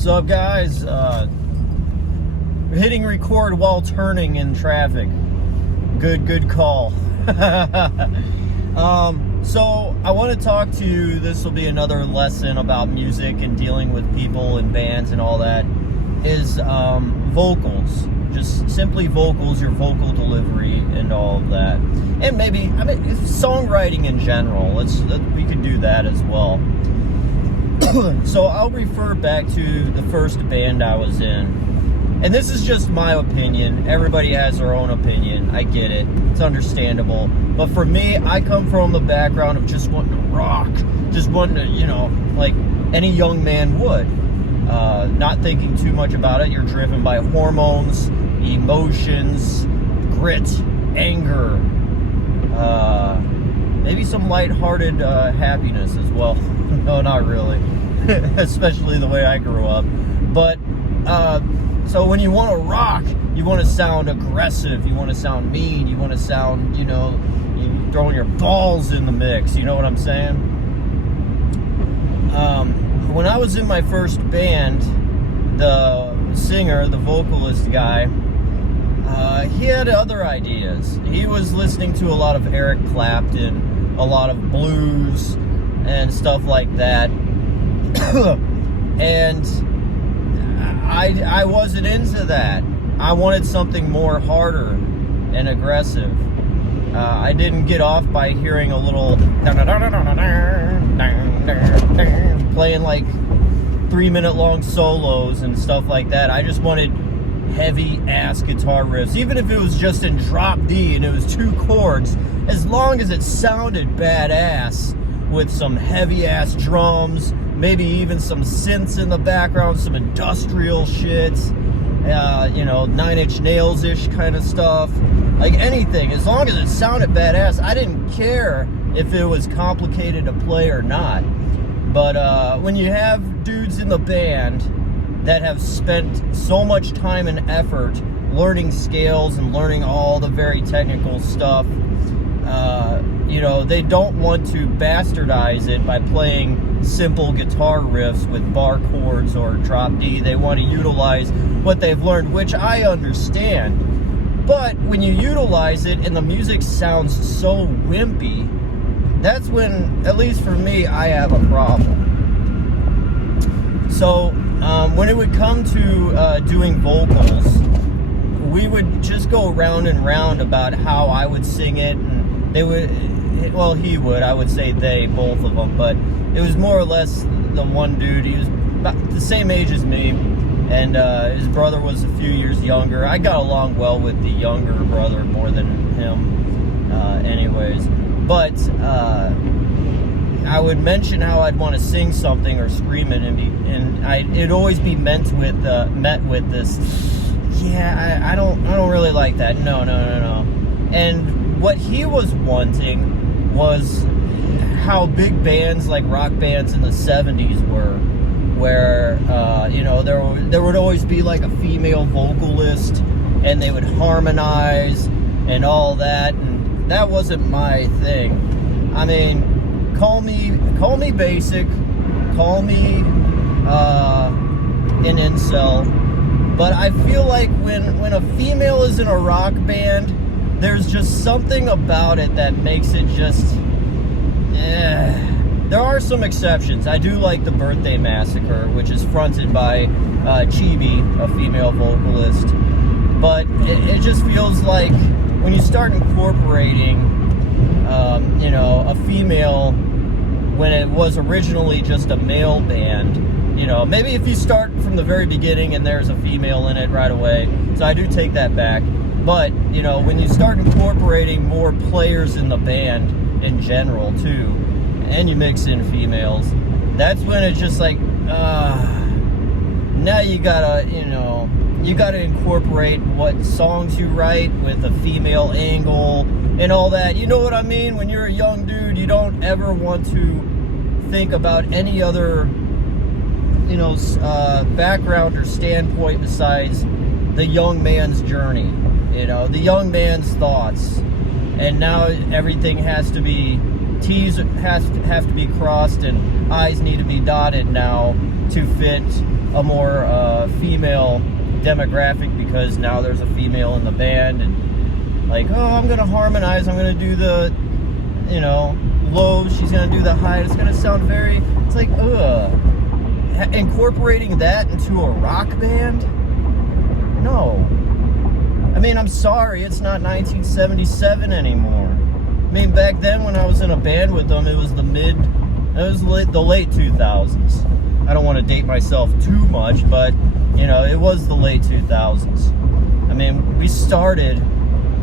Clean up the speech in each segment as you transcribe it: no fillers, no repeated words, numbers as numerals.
What's up, guys? Hitting record while turning in traffic. Good call. So I want to talk to you. This will be another lesson about music and dealing with people and bands and all that. Is vocals, just simply vocals, your vocal delivery and all of that, and maybe songwriting in general. We could do that as well. So I'll refer back to the first band I was in, and this is just my opinion. Everybody has their own opinion. I get it. It's understandable. But for me, I come from the background of just wanting to rock, just wanting to, like any young man would. Not thinking too much about it. You're driven by hormones, emotions, grit, anger, maybe some lighthearted happiness as well. No, not really. Especially the way I grew up. But, so when you want to rock, you want to sound aggressive, you want to sound mean, you want to sound, you throwing your balls in the mix, you know what I'm saying? When I was in my first band, the singer, the vocalist guy, he had other ideas. He was listening to a lot of Eric Clapton, a lot of blues, and stuff like that. And I wasn't into that. I wanted something more harder and aggressive. I didn't get off by hearing a little playing like 3-minute long solos and stuff like that. I just wanted heavy ass guitar riffs, even if it was just in drop D and it was 2 chords, as long as it sounded badass with some heavy ass drums, maybe even some synths in the background, some industrial shit, 9 Inch Nails-ish kind of stuff, like anything, as long as it sounded badass. I didn't care if it was complicated to play or not. But when you have dudes in the band that have spent so much time and effort learning scales and learning all the very technical stuff, they don't want to bastardize it by playing simple guitar riffs with bar chords or drop D. They want to utilize what they've learned, which I understand. But when you utilize it and the music sounds so wimpy, that's when, at least for me, I have a problem. So when it would come to doing vocals, we would just go round and round about how I would sing it, and they would, well, he would, I would say they, both of them, but it was more or less the one dude. He was about the same age as me, and his brother was a few years younger. I got along well with the younger brother more than him, anyways. But I would mention how I'd want to sing something or scream it, and it'd always be met with this, yeah, I don't really like that. No. And what he was wanting was how big bands like rock bands in the 70s were, where there would always be like a female vocalist, and they would harmonize and all that, and that wasn't my thing. I mean, call me basic, call me an incel, but I feel like when a female is in a rock band, there's just something about it that makes it just, There are some exceptions. I do like the Birthday Massacre, which is fronted by Chibi, a female vocalist, but it just feels like when you start incorporating, a female when it was originally just a male band, maybe if you start from the very beginning and there's a female in it right away, so I do take that back. But, when you start incorporating more players in the band in general, too, and you mix in females, that's when it's just like, now you gotta incorporate what songs you write with a female angle and all that. You know what I mean? When you're a young dude, you don't ever want to think about any other, background or standpoint besides the young man's journey, the young man's thoughts. And now everything has to be T's have to be crossed and I's need to be dotted now to fit a more female demographic, because now there's a female in the band, and like, oh, I'm gonna harmonize, I'm gonna do the, you know, low, she's gonna do the high. It's gonna sound very, it's like, incorporating that into a rock band? No. I mean, I'm sorry, it's not 1977 anymore. I mean, back then when I was in a band with them, it was the late 2000s. I don't want to date myself too much, but, you know, it was the late 2000s. I mean, we started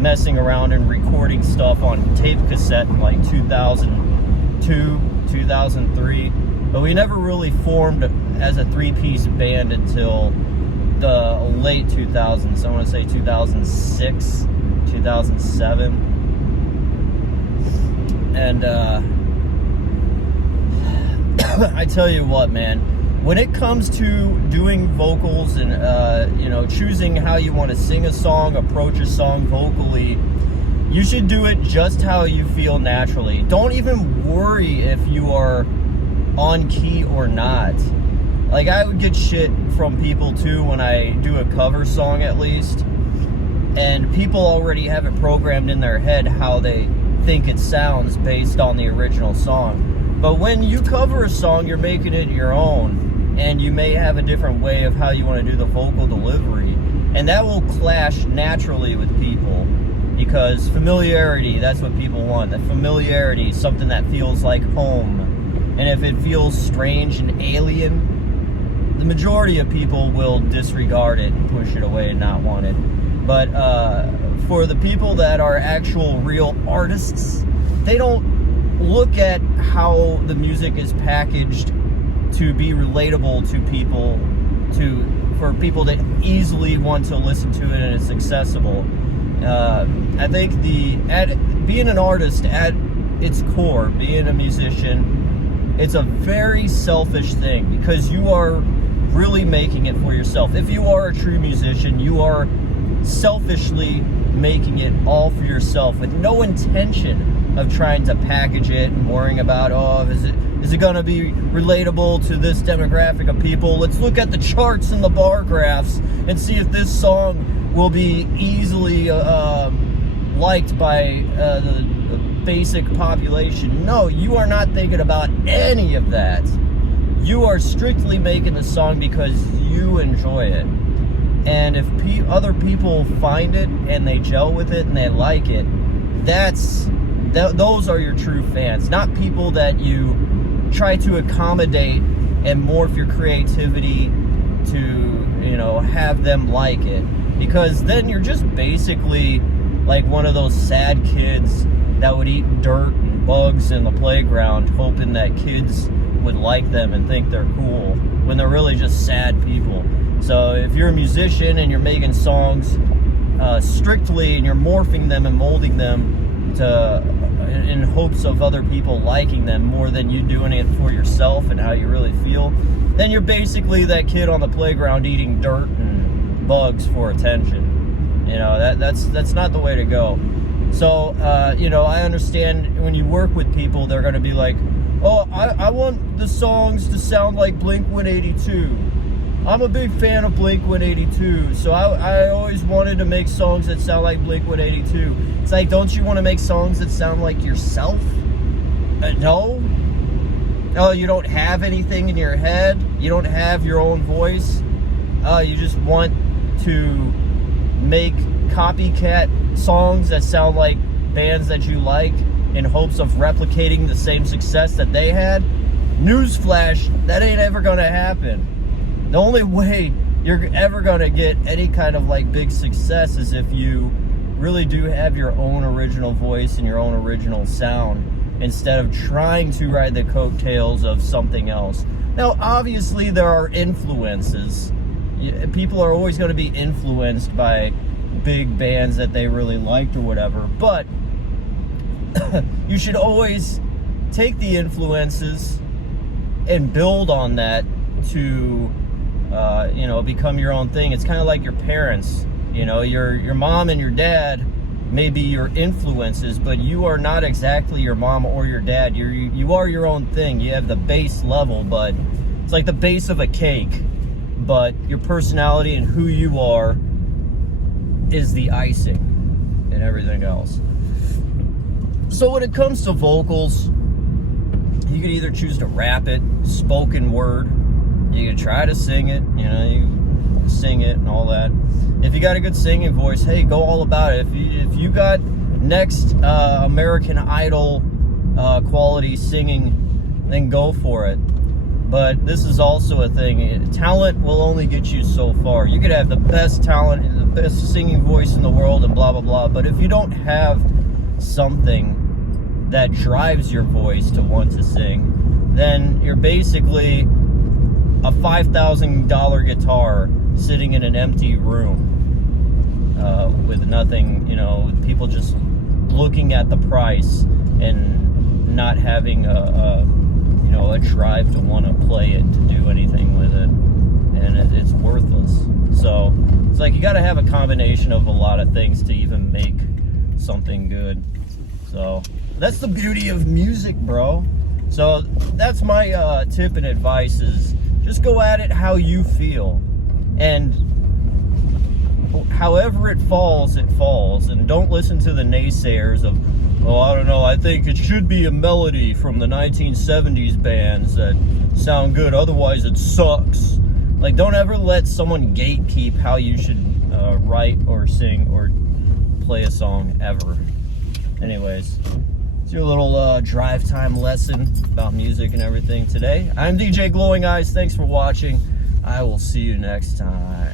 messing around and recording stuff on tape cassette in like 2002, 2003, but we never really formed as a three-piece band until the late 2000s. I want to say 2006, 2007. And I tell you what, man, when it comes to doing vocals and you know, choosing how you want to sing a song, approach a song vocally, you should do it just how you feel naturally. Don't even worry if you are on key or not. Like, I would get shit from people too when I do a cover song, at least, and people already have it programmed in their head how they think it sounds based on the original song. But when you cover a song, you're making it your own, and you may have a different way of how you want to do the vocal delivery, and that will clash naturally with people, because familiarity, that's what people want. That familiarity, something that feels like home. And if it feels strange and alien, the majority of people will disregard it and push it away and not want it. But for the people that are actual real artists, they don't look at how the music is packaged to be relatable to people, for people to easily want to listen to it and it's accessible. I think being an artist at its core, being a musician, it's a very selfish thing, because you are really making it for yourself. If you are a true musician, you are selfishly making it all for yourself, with no intention of trying to package it and worrying about, oh, is it going to be relatable to this demographic of people? Let's look at the charts and the bar graphs and see if this song will be easily liked by the basic population. No, you are not thinking about any of that. You are strictly making the song because you enjoy it. And if other people find it and they gel with it and they like it, those are your true fans, not people that you try to accommodate and morph your creativity to, you know, have them like it. Because then you're just basically like one of those sad kids that would eat dirt and bugs in the playground, hoping that kids would like them and think they're cool, when they're really just sad people. So if you're a musician and you're making songs strictly, and you're morphing them and molding them in hopes of other people liking them more than you doing it for yourself and how you really feel, then you're basically that kid on the playground eating dirt and bugs for attention. You know, that's not the way to go. So you know, I understand when you work with people, they're going to be like, oh, I want the songs to sound like Blink-182. I'm a big fan of Blink-182, so I always wanted to make songs that sound like Blink-182. It's like, don't you want to make songs that sound like yourself? No? Oh, you don't have anything in your head? You don't have your own voice? You just want to make copycat songs that sound like bands that you like in hopes of replicating the same success that they had? Newsflash, that ain't ever gonna happen. The only way you're ever gonna get any kind of like big success is if you really do have your own original voice and your own original sound, instead of trying to ride the coattails of something else. Now, obviously, there are influences. People are always going to be influenced by big bands that they really liked or whatever, but you should always take the influences and build on that to, you know, become your own thing. It's kind of like your parents. You know, your mom and your dad maybe your influences, but you are not exactly your mom or your dad. You are your own thing. You have the base level, but it's like the base of a cake, but your personality and who you are is the icing and everything else. So when it comes to vocals, you could either choose to rap it, spoken word. You could try to sing it, you know, you sing it and all that. If you got a good singing voice, hey, go all about it. If you got next American Idol quality singing, then go for it. But this is also a thing. Talent will only get you so far. You could have the best talent, the best singing voice in the world, and blah, blah, blah. But if you don't have something that drives your voice to want to sing, then you're basically a $5,000 guitar sitting in an empty room with nothing, you know, with people just looking at the price and not having a drive to want to play it, to do anything with it, and it's worthless. So it's like you got to have a combination of a lot of things to even make something good. So that's the beauty of music, bro. So that's my tip and advice, is just go at it how you feel, and however it falls, and don't listen to the naysayers of, well, I don't know, I think it should be a melody from the 1970s bands that sound good, otherwise it sucks. Like, don't ever let someone gatekeep how you should write or sing or play a song, ever. Anyways, it's your little drive time lesson about music and everything today. I'm DJ Glowing Eyes. Thanks for watching. I will see you next time.